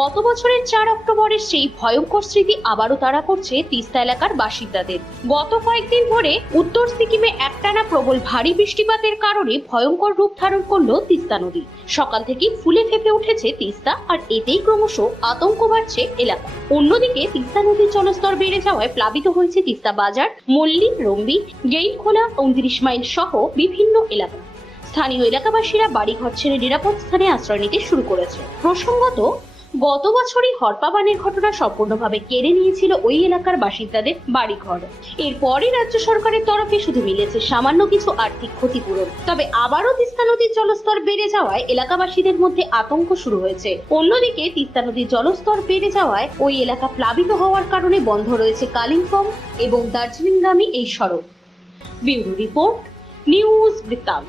গত বছরের চার অক্টোবরের সেই ভয়ঙ্কর স্মৃতি আবারও তাড়া করছে তিস্তা এলাকার বাসিন্দাদের। গত কয়েকদিন ধরে উত্তর সিকিমে একটানা প্রবল ভারী বৃষ্টিপাতের কারণে ভয়ঙ্কর রূপ ধারণ করল তিস্তা নদী। সকাল থেকেই ফুলে ফেপে উঠেছে তিস্তা আর এতেই ক্রমশ আতঙ্ক বাড়ছে এলাকা অন্যদিকে তিস্তা নদীর জলস্তর বেড়ে যাওয়ায় প্লাবিত হয়েছে তিস্তা বাজার, মল্লি, রম্বি গেইলখোলা উনত্রিশ মাইল সহ বিভিন্ন এলাকা। স্থানীয় এলাকাবাসীরা বাড়িঘর ছেড়ে নিরাপদ স্থানে আশ্রয় নিতে শুরু করেছে। প্রসঙ্গত গত বছরই হরপাবানের ঘটনা সম্পূর্ণভাবে কেড়ে নিয়েছিল ওই এলাকার বাসিন্দাদের বাড়িঘর। এরপরই রাজ্য সরকারের তরফে শুধু মিলেছে সামান্য কিছু আর্থিক ক্ষতিপূরণ। তবে আবারও তিস্তা নদীর জলস্তর বেড়ে যাওয়ায় এলাকাবাসীদের মধ্যে আতঙ্ক শুরু হয়েছে। অন্যদিকে তিস্তা নদীর জলস্তর বেড়ে যাওয়ায় ওই এলাকা প্লাবিত হওয়ার কারণে বন্ধ রয়েছে কালিম্পং এবং দার্জিলিংগামী এই সড়ক। ব্যুরো রিপোর্ট, নিউজ বৃত্তান্ত